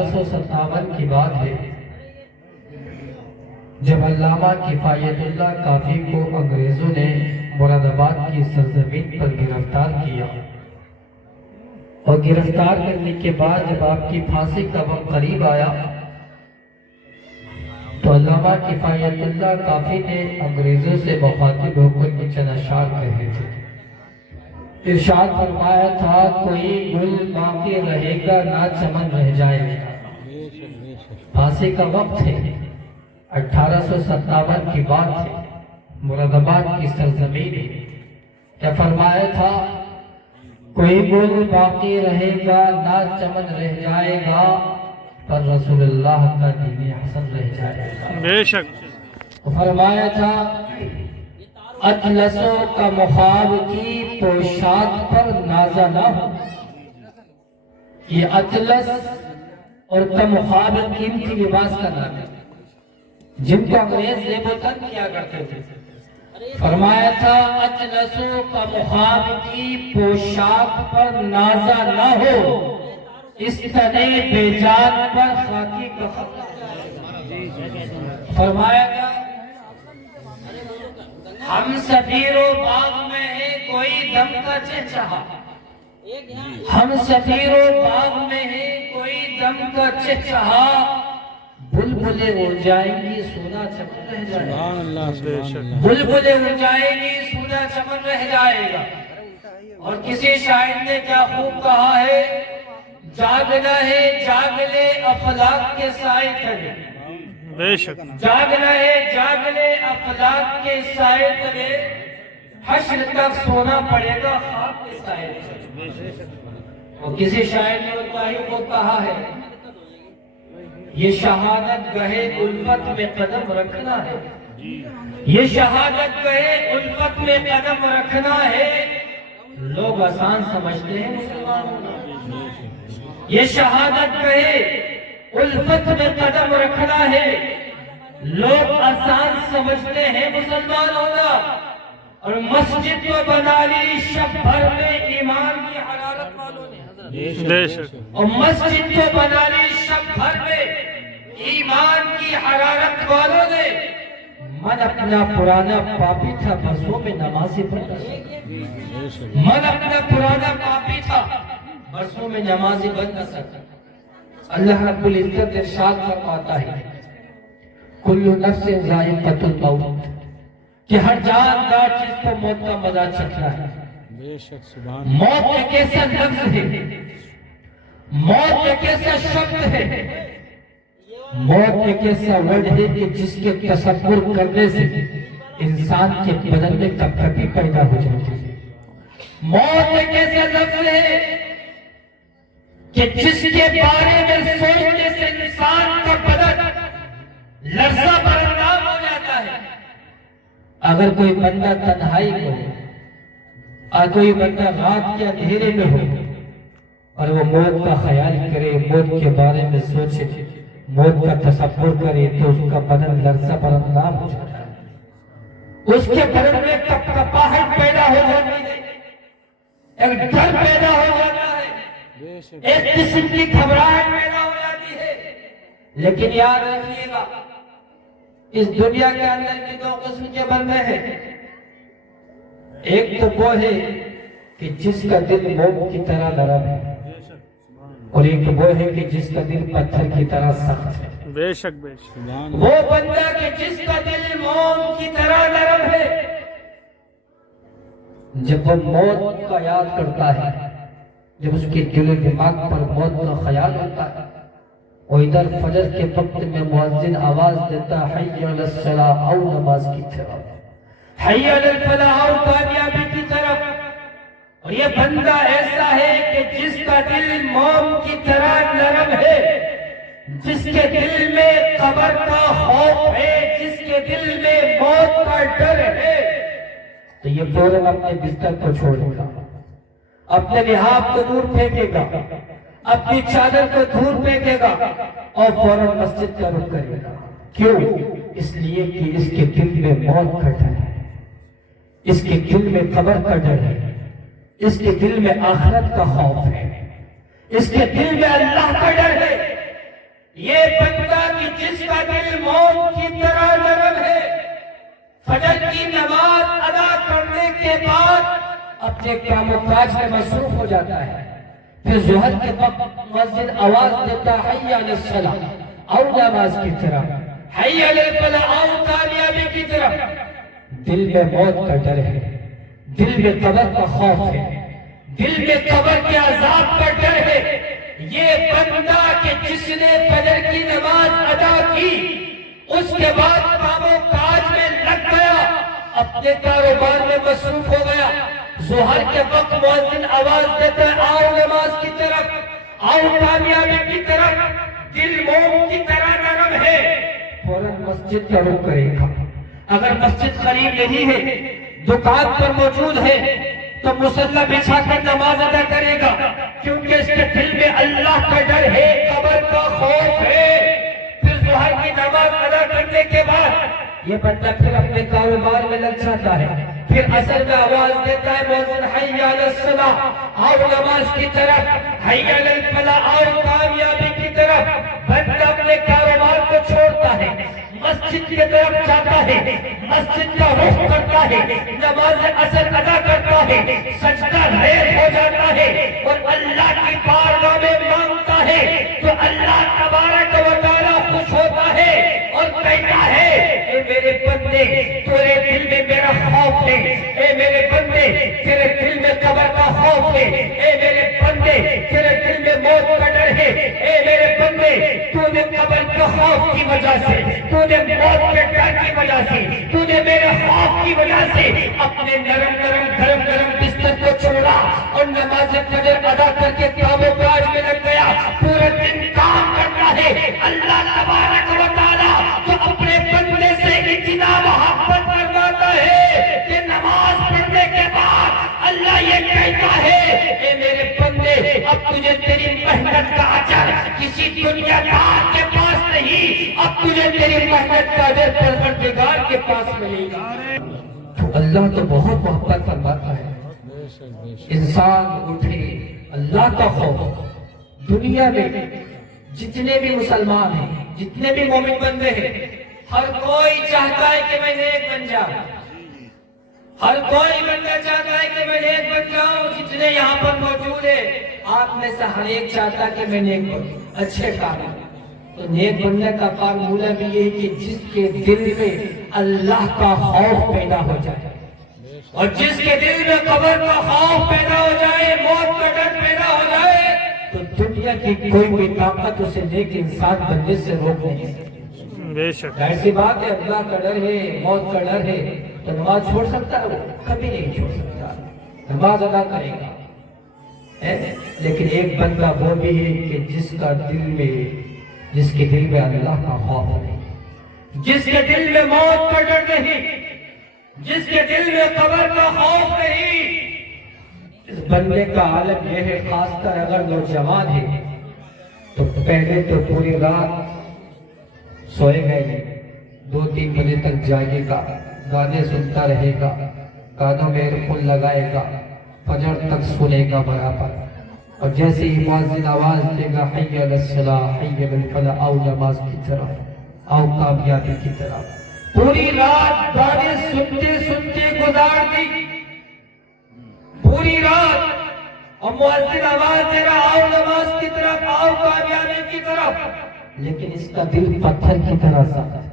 1857 کی بات ہے جب علامہ کفایت اللہ کافی کو انگریزوں نے مراد آباد کی سرزمین پر گرفتار کیا، اور گرفتار کرنے کے بعد جب آپ کی پھانسی کا وقت قریب آیا تو علامہ کفایت اللہ کافی نے انگریزوں سے مخاطب ہو کر یہ چند اشعار کہے تھے۔ ارشاد فرمایا تھا، کوئی گل باقی رہے گا نہ چمن رہ جائے گا۔ پھانسی کا وقت ہے، 1857 کی بات ہے، مراد آباد کی سرزمین ہے۔ کیا فرمایا تھا؟ کوئی گل باقی رہے گا نہ چمن رہ جائے گا، پر رسول اللہ کا دین حسن رہ جائے گا۔ بے شک فرمایا تھا، اطلسوں کا مخاب کی پوشاک پر نازا نہ ہو۔ یہ اطلس اور کمخاب قیمتی لباس کا نام ہے جن کو انگریز زیب و تن کیا کرتے تھے۔ فرمایا تھا، اطلسوں کا مخاب کی پوشاک پر نازا نہ ہو، اس تنے بے جان پر خاکی کا فرمایا تھا، ہم سفیر و باغ میں ہے کوئی دم کا چہچہا، ہم سفیر و باغ میں ہے کوئی دم کا چہچہا، بلبلیں اڑ جائیں گی سونا چمن رہ جائے گا، بلبلیں اڑ جائیں گی سونا چمن رہ جائے گا۔ اور کسی شاعر نے کیا خوب کہا ہے، جاگنا ہے جاگ لے افلاک کے سائے تلے، بے شک جاگنا ہے جاگ لے افلاک کے سائے تلے، حشر تک سونا پڑے گا خواب کے سائے تلے۔ اور کسی شاعر نے اتنا ہی خود کہا ہے، یہ شہادت گہے الفت میں قدم رکھنا ہے، یہ شہادت گہے الفت میں قدم رکھنا ہے، لوگ آسان سمجھتے ہیں مسلمان ہونا۔ یہ شہادت گہے الفت میں قدم رکھنا ہے، لوگ آسان سمجھتے ہیں مسلمان ہونا۔ اور مسجد کو بنا لی شب بھر میں ایمان کی حرارت والوں نے، بے شک اور مسجد کو بنا لی شب بھر میں ایمان کی حرارت والوں نے، من اپنا پرانا پاپی تھا برسوں میں نمازی بن نہ سکا، من اپنا پرانا پاپی تھا برسوں میں نمازی بن نہ سکا۔ اللہ رب العزت ارشاد فرماتا ہے، کل نفس ذائقۃ الموت، کہ ہر جاندار چیز کو موت کا مزہ چکھنا ہے۔ موت ایک ایسا لفظ ہے، موت ایک ایسا شبد ہے، موت ایک ایسا ورڈ ہے کہ جس کے تصور کرنے سے انسان کے بدن میں کپکپی پیدا ہو جاتی ہے۔ موت ایک ایسا لفظ ہے کہ جس کے بارے میں سوچنے سے انسان کا بدن لرزہ برانگام ہو جاتا ہے۔ اگر کوئی بندہ تنہائی میں ہو، اگر کوئی بندہ رات کے اندھیرے میں ہو اور وہ موت کا خیال کرے، موت کے بارے میں سوچے، موت کا تصور کرے، تو اس کا بدن لرزہ برانگام ہو جاتا ہے، اس کے بدن میں کپکپاہٹ پیدا ہو جاتی ہے، ایک ڈر پیدا ہو جاتا ہے، ایک قسم کی گھبراہٹ پیدا ہو جاتی ہے۔ لیکن یاد رکھیے گا، اس دنیا کے اندر کے دو قسم کے بندے ہیں، ایک تو وہ ہے کہ جس کا دل موم کی طرح نرم ہے، اور ایک وہ ہے کہ جس کا دل پتھر کی طرح سخت ہے۔ بے شک بے شک وہ بندہ کہ جس کا دل موم کی طرح نرم ہے، جب وہ موت کا یاد کرتا ہے، جب اس کے دل و دماغ پر موت کا خیال ہوتا ہے، اور ادھر فجر کے وقت میں مؤذن آواز دیتا، حی علی الصلاۃ، آؤ نماز کی طرف، حی علی الفلاح، آؤ کامیابی کی طرف۔ اور یہ بندہ ایسا ہے کہ جس کا دل موم کی طرح نرم ہے، جس کے دل میں قبر کا خوف ہے، جس کے دل میں موت کا ڈر ہے، تو یہ فوراً اپنے بستر کو چھوڑے گا، اپنے لحاف کو دور پھینکے گا، اپنی چادر کو دور پھینکے گا، اور فوراً مسجد کا رخ کرے گا۔ کیوں؟ اس لیے کہ اس کے دل میں موت کا ڈر ہے، اس کے دل میں قبر کا ڈر ہے، اس کے دل میں آخرت کا خوف ہے، اس کے دل میں اللہ کا ڈر ہے، جس کا دل موم کی طرح نرم ہے، فجر کی نماز ادا کرنے کے بعد اپنے کام و کاج میں مصروف ہو جاتا ہے، پھر ظہر کے وقت مؤذن آواز دیتا ہے حی علی الصلاۃ، اور نماز کی طرح حی علی الفلاح، اور کامیابی کی طرف، دل میں موت کا ڈر ہے، دل میں قبر کا خوف ہے، دل میں قبر کے عذاب کا ڈر ہے۔ یہ بندہ کہ جس نے فجر کی نماز ادا کی، اس کے بعد کام و کاج میں لگ گیا، اپنے کاروبار میں مصروف ہو گیا، ظہر کے وقت مؤذن آواز دیتا ہے آؤ نماز کی طرف، آؤ کامیابی کی طرف، دل موم کی طرح نرم ہے، فوراً مسجد کا رخ کرے گا۔ اگر مسجد قریب نہیں ہے، دکان پر موجود ہے، تو مصلی بچھا کر نماز ادا کرے گا، کیونکہ اس کے دل میں اللہ کا ڈر ہے، قبر کا خوف ہے۔ پھر ظہر کی نماز ادا کرنے کے بعد یہ بندہ پھر اپنے کاروبار میں لگ جاتا ہے، پھر عصر میں آواز دیتا ہے مؤذن حی علی الصلاۃ، آؤ نماز کی طرف، حی علی الفلاح، آؤ کامیابی کی طرف۔ بندہ اپنے کاروبار کو چھوڑتا ہے، مسجد کی طرف جاتا ہے، مسجد کا رخ کرتا ہے، نماز عصر ادا کرتا ہے، سجدہ ریز ہو جاتا ہے اور اللہ کی بارگاہ میں مانگتا ہے، تو اللہ تبارک و تعالیٰ خوش ہوتا ہے اور کہتا ہے اے میرے بندے تیرے دل میں میرا خوف ہے، اے میرے بندے تیرے دل میں قبر کا خوف ہے، اے میرے بندے تیرے دل میں موت کا ڈر ہے، اے میرے بندے تو نے قبر کے خوف کی وجہ سے، تو نے موت کے ڈر کی وجہ سے، تو نے میرے خوف کی وجہ سے اپنے نرم گرم بستر کو چھوڑا اور نماز فجر ادا کر کے کام و کاج میں لگ گیا، پورا دن کام کرتا ہے۔ اللہ تبارک و تعالیٰ تو اپنے بندے سے اتنا محبت فرماتا ہے کہ نماز پڑھنے کے بعد اللہ یہ کہتا ہے اے میرے بندے اب تجھے تیری محنت کا اجر کسی دنیا دار کے پاس نہیں، اب تجھے تیری محنت کا اجر پروردگار کے پاس ملے گا۔ تو اللہ تو بہت محبت فرماتا ہے، انسان اٹھے اللہ کا خوف۔ دنیا میں جتنے بھی مسلمان ہیں، جتنے بھی مومن بندے ہیں، ہر کوئی چاہتا ہے کہ میں نیک بن جاؤں، ہر کوئی بندہ چاہتا ہے کہ میں نیک بن جاؤں۔ جتنے یہاں پر موجود ہیں آپ میں سے ہر ایک چاہتا ہے کہ میں نیک بنوں، اچھے کام۔ تو نیک بننے کا فارمولہ بھی یہ ہے کہ جس کے دل میں اللہ کا خوف پیدا ہو جائے، اور جس کے دل میں قبر کا خوف پیدا ہو جائے، موت کا ڈر پیدا ہو جائے، تو دنیا کی کوئی بھی طاقت اسے نیک انسان بننے سے روک نہیں سکتی۔ بے شک ایسی بات ہے، اللہ کا ڈر ہے، موت کا ڈر ہے، تو نماز چھوڑ سکتا ہے؟ وہ کبھی نہیں چھوڑ سکتا، نماز ادا کرے گا۔ لیکن ایک بندہ وہ بھی ہے کہ جس کے دل میں اللہ کا خوف نہیں، جس کے دل میں موت کا ڈر نہیں، جس کے دل میں قبر کا خوف نہیں۔ اس بندے کا حالت یہ ہے، خاص کر اگر نوجوان ہے تو پہلے تو پوری رات سوئے گئے نہیں، 2-3 بجے تک جاگے گا، گانے سنتا رہے گا، کانوں میں ایئر فون لگائے گا، فجر تک سنے گا برابر، اور جیسے ہی مؤذن آواز دے گا حی علی الصلاۃ، حی علی الفلاح، آؤ نماز کی طرف، آؤ کامیابی کی طرف، پوری رات گانے سنتے سنتے گزار دی، پوری رات، اور مؤذن آواز دے رہا آؤ نماز کی طرف، آؤ کامیابی کی طرف، لیکن اس کا دل پتھر کی طرح سخت ہے،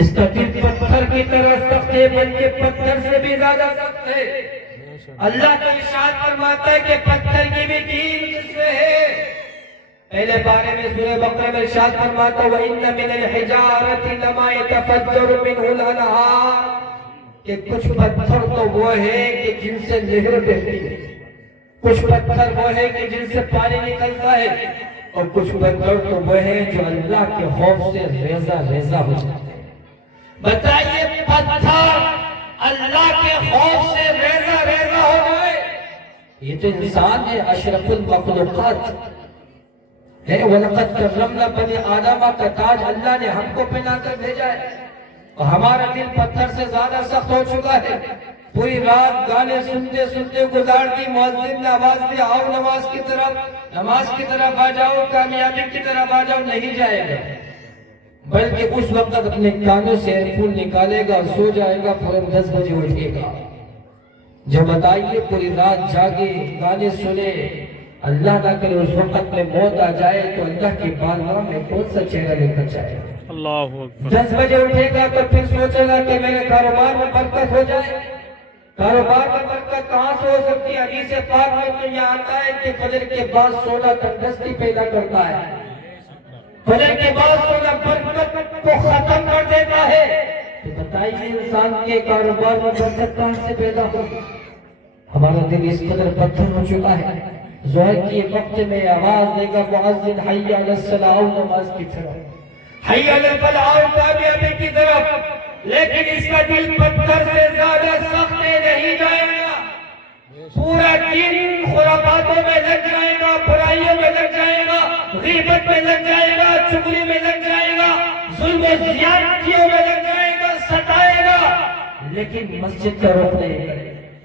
اس کا دل پتھر کی طرح سخت ہے، بلکہ پتھر سے بھی زیادہ سخت ہے۔ اللہ کا ارشاد فرماتا ہے کہ پتھر کی بھی 3 قسمیں ہیں۔ پہلے بارے میں سورہ بقرہ میں ارشاد فرماتا ہے وَإِنَّ مِنَ الْحِجَارَةِ لَمَا يَتَفَجَّرُ مِنْهُ الْأَنْهَارُ، کہ کچھ پتھر تو وہ ہے کہ جن سے نہر بہتی ہے، کچھ پتھر وہ ہے کہ جن سے پانی نکلتا ہے، اور کچھ پتھر تو وہ ہے جو اللہ کے خوف سے ریزہ ریزہ ہو جاتے ہیں۔ بتائیے پتھر اللہ کے خوف سے ریزہ ریزہ ہو گئے، یہ تو انسان ہے، اشرف المخلوقات ہے، وَلَقَدْ كَرَّمْنَا بَنِي آدَمَ کا تاج اللہ نے ہم کو پہنا کر بھیجا ہے، اور ہمارا دل پتھر سے زیادہ سخت ہو چکا ہے۔ پوری رات گانے سنتے سنتے گزار دی، مؤذن نے آواز دی آؤ نماز کی طرف، نماز کی طرف آ جاؤ، کامیابی کی طرف آ جاؤ، نہیں جائے گا۔ بلکہ اس وقت اپنے کانوں سے ایئر فون نکالے گا، سو جائے گا، فوراً 10 بجے اٹھے گا۔ جب بتائیے پوری رات جاگے، گانے سنے، اللہ نہ کرے اس وقت میں موت آ جائے تو اللہ کی بارگاہ میں کون سا چہرہ لے کر جائے گا؟ اللہ اکبر۔ 10 بجے اٹھے گا تو پھر سوچے گا کہ میرے کاروبار میں برکت ہو جائے۔ کاروبار میں برکت کہاں سے ہو سکتی ہے؟ حدیث پاک میں تو یہ آتا ہے کہ فجر کے بعد سونا تندرستی پیدا کرتا ہے، فجر کے بعد سونا برکت کو ختم کر دیتا ہے۔ تو بتائیے انسان کے کاروبار میں برکت کہاں سے پیدا ہوگی؟ ہمارا دل اس قدر پتھر ہو چکا ہے، ظہر کے وقت میں آواز دے گا مؤذن حی علی الصلاۃ، نماز کی طرف، حی علی الفلاح، کامیابی کی طرف، لیکن اس کا دل پتھر سے زیادہ سخت نہیں جائے گا۔ پورا دن خرافاتوں میں لگ جائے گا، برائیوں میں لگ جائے گا، غیبت میں لگ جائے گا، چغلی میں لگ جائے گا، ظلم و زیادتیوں میں لگ جائے گا، ستائے گا، لیکن مسجد کا رخ نہیں کرے گا۔